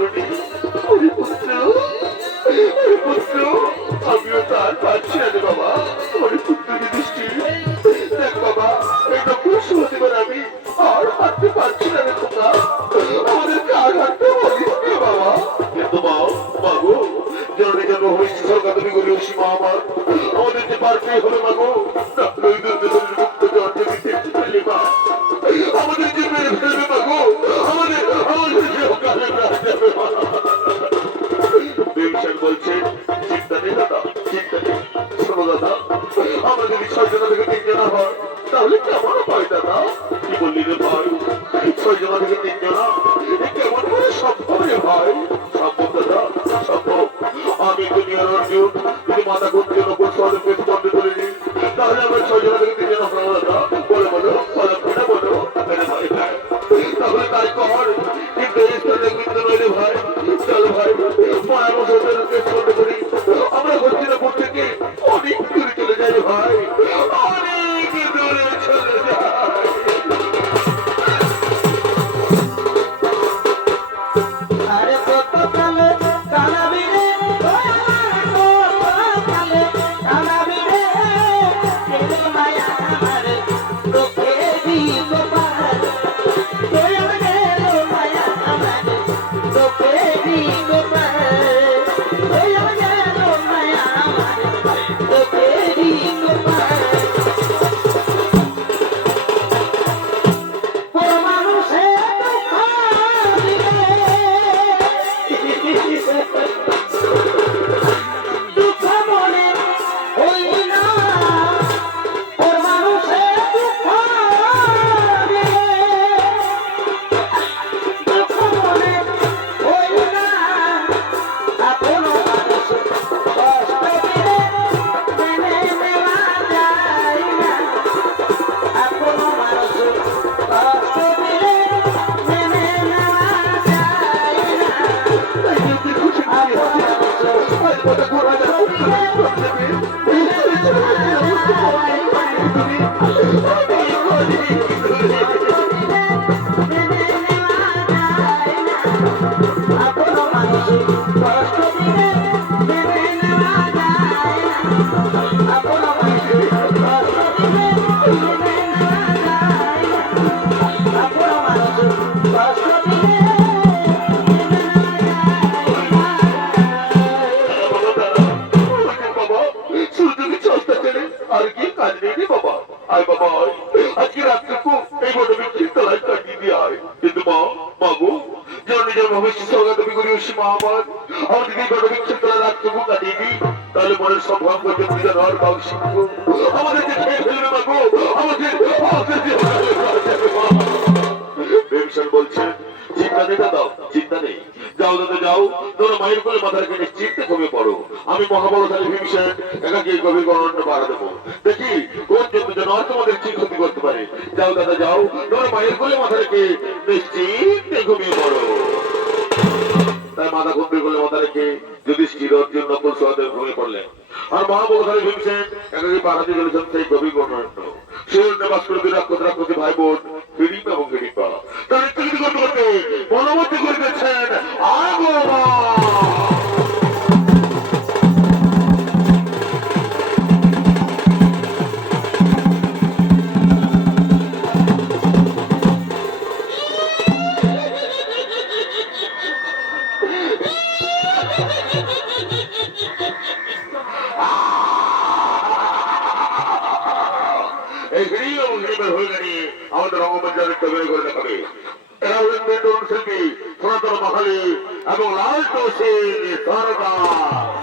করুনি পুত্র পুত্র আমিও তার পাচ্ছি না রে বাবা ওরে পুত্র দৃষ্টি দেখ বাবা এটা পশু হতে পারে আমি আর হাঁটতে পারছি না রে খোকা আমাদেরকে আর হাঁটতে বলিস রে বাবা কিন্তু মাগো জননী জন্ম হয়েছে সরকার তুমি গরিব সীমা আমার আমাদের যে পারতেই হবে মাগো মুক্ত জন্মে দিতে পারলে মা আমাদের যে মেরে ফেলবে মাগো আমাদের আমাদের যে ওখানে যাবে মা ভীমসেন বলছে চিন্তা নেই দাদা চিন্তা নেই শোনো দাদা আমরা যদি 6 জন থেকে 3 জন হয় তাহলে কেমন হয় দাদা কি বললি রে ভাই 6 জন থেকে 3 জন কেমন করে সম্ভব রে ভাই সম্ভব দাদা সম্ভব আমি দুনিয়ার অর্জুন যদি মাথা করতে নকল শহরে পেট বন্ধ করে নিই তাহলে আমরা 6 জন থেকে 3 জন হবো দাদা বলে বলো কিনা বলো তাহলে তাই কর কিন্তু এই স্তরে কিন্তু নইলে ভাই চলো ভাই পরামর্শ পেট বন্ধ করি আমরা হস্তিনাপুর থেকে অনেক দূরে চলে যাই ভাই অনেক দূরে চলে যাই আরে কত কালে কানাবি রে কত কালে কানাবি রে তেরে মায়া আমার তোকে দিব পার তোর গেল মায়া আমার তোকে দিব পার তোর গেল মায়া আমার তোকে দিব পার পুরো মানুষে দুঃখ মনে হইল না ওর মানুষে দুঃখ দুঃখ মনে হইল না আপন মানুষ কষ্ট দিলে মেনে নেওয়া যায় না আপন মানুষ কষ্ট দিলে মেনে নেওয়া যায় না কথা ঘোরা আপন মানুষ কষ্ট দিলে মেনে নেওয়া যায় না আপন মানুষ কষ্ট দিলে মেনে নেওয়া যায় না আপন মানুষ কষ্ট দিলে আর কি কাজ নেই রে বাবা আয় বাবা আজকে রাত্রিটুকু এই বড় বৃক্ষের তলায় কাটিয়ে দিয়ে আয় কিন্তু মাগো জন্মে জন্ম ভবিষ্যৎ সরকার তুমি করি সীমা আমার আমাদেরকে বড় বৃক্ষের তলায় রাত্রিটুকু কাটিয়ে দিই তাহলে মনের সব ভাব করতে পূজা হওয়ার ভাব শিখব আমাদেরকে খেয়ে ফেলবে মাগো আমাদের ভীমসেন বলছে চিন্তা নেই দাদা চিন্তা নেই যাও দাদা যাও তোমরা মায়ের কোলে মাথা রেখে নিশ্চিন্তে ঘুমিয়ে পড়ো আমি মহাবলশালী ভীমসেন একাকে গভীর গণনা পাড়া দেবো দেখি কোন জন্তু জানোয়ার তোমাদের কি ক্ষতি করতে পারে যাও দাদা যাও তোমরা মায়ের কোলে মাথা রেখে নিশ্চিন্তে ঘুমিয়ে পড়ো তাই মাথা গম্ভীর কোলে মাথা রেখে যুধিষ্ঠির অর্জুন নকুল সহদেব ঘুমিয়ে পড়লেন আর মহাবলশালী ভীমসেন একাকে পাড়াতে চলেছেন সেই গভীর গণনান্য সেই বাস করে রাক্ষসী ভাই বোন হিড়িম্ব এবং হিড়িম্বা তার ইত্যাদি করতে করতে মনোমতি করিতেছেন আগমা এই হিড়িম্ব এবং হিড়িম্বের হয়ে দাঁড়িয়ে আমাদের রঙ্গমঞ্চের তৈরি করে দেখাবে এরা হলেন তরুণ শিল্পী সনাতন মহালী এবং লাল তোষী সরকার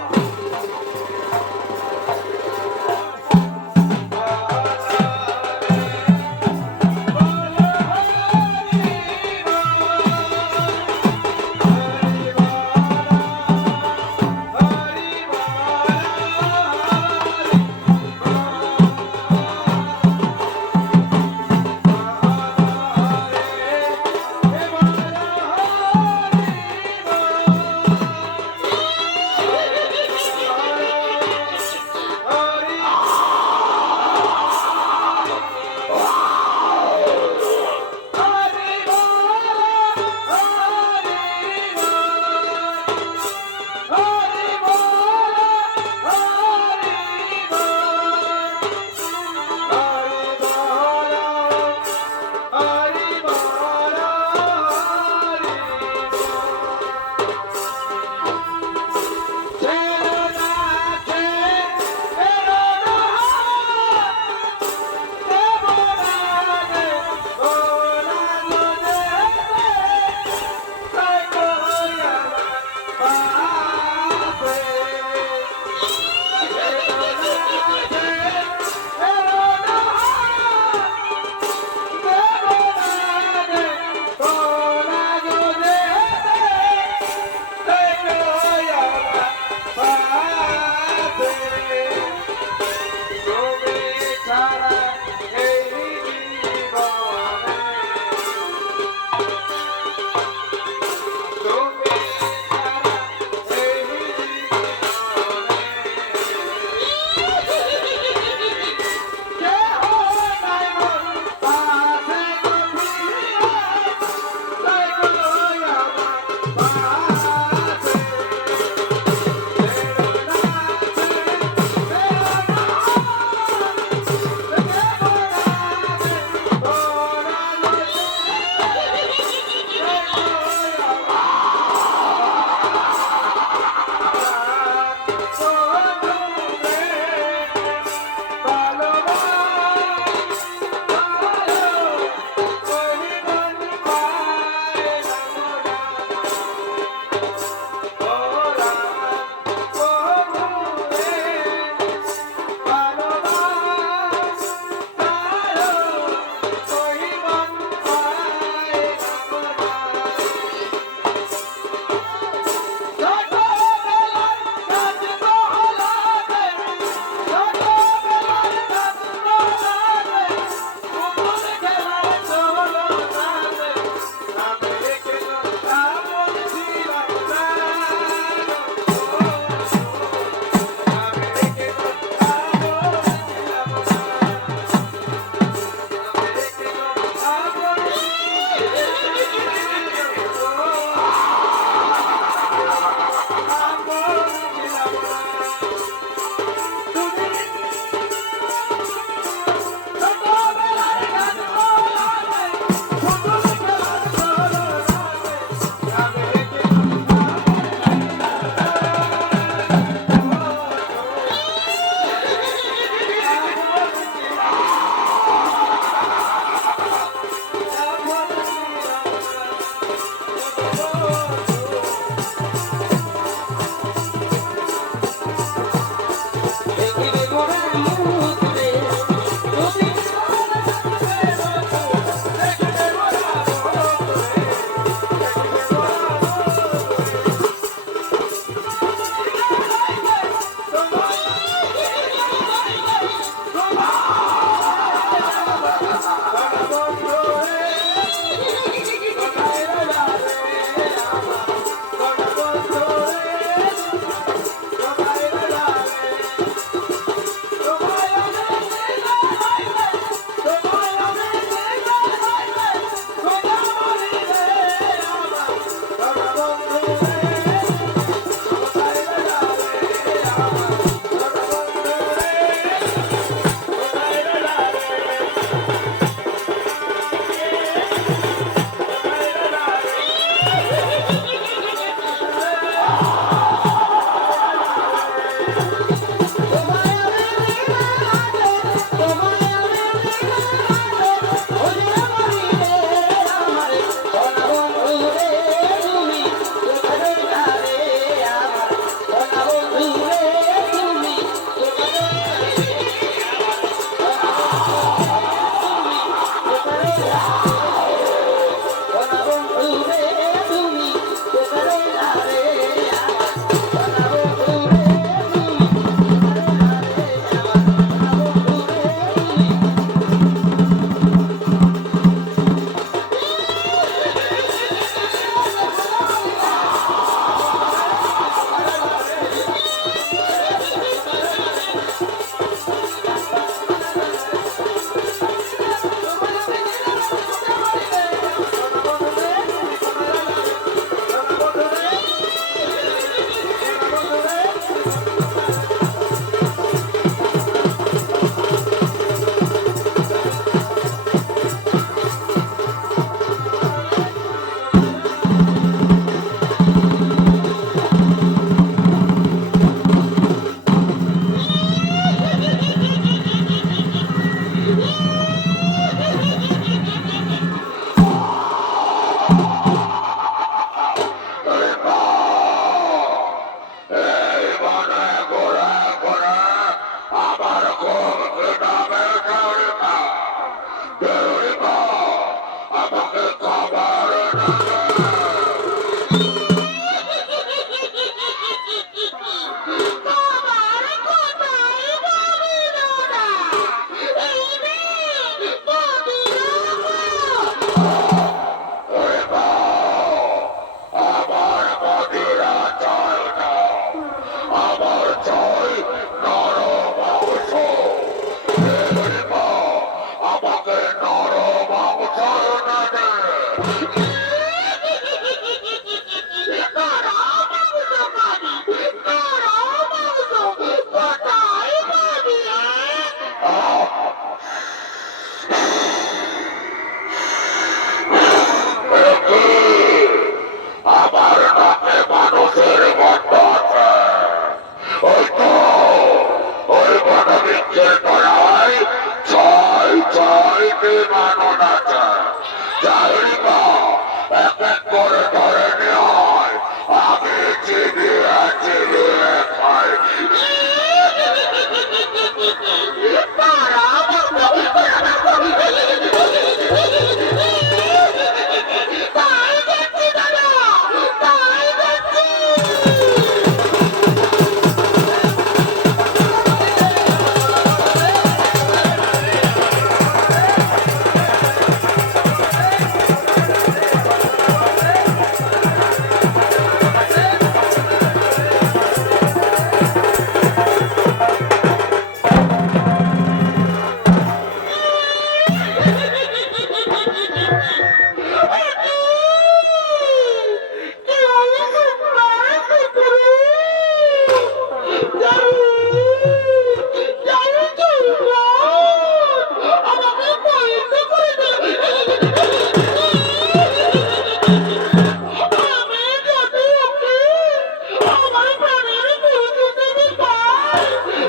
আমার প্রাণের পুরুষ যদি পাই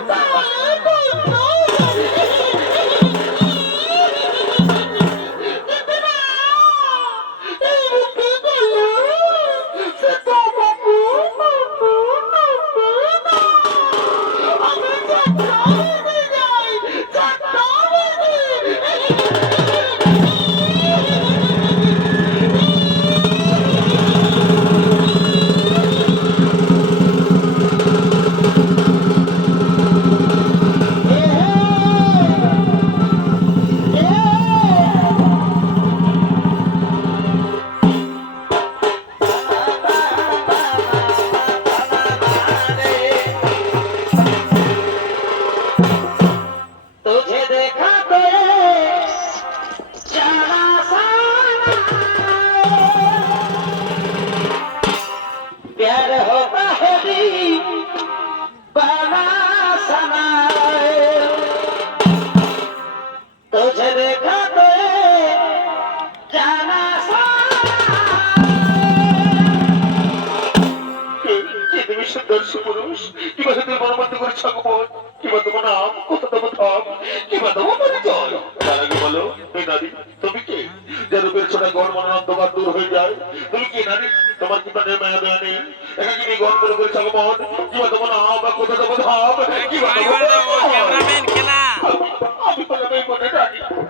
তাহলে ধন্য হয়ে কিন্তু না এই মুখে বললো সে তো বাবু আমি যাত্রা হয়ে যাই যাত্রা तुझे देखा तो जाना साना प्यार होता है दीवाना सना तुझे देखा तो जाना কি তুমি সুন্দর সুপুরুষ কিবা সাথে মর্মান্তি করে ছাগমন কিবা তোমার নাম কত তোমার থাম কিবা তোমার পরিচয় তার আগে বলো এই নারী তুমি কে যেন পেছনে গড় মন অন্ধকার দূর হয়ে যায় তুমি কি নারী তোমার কি প্রাণের মায়া দয়া নেই একা কি গড় করে ছাগমন কিবা তোমার নাম বা কোথা তোমার থাম কিবা তোমার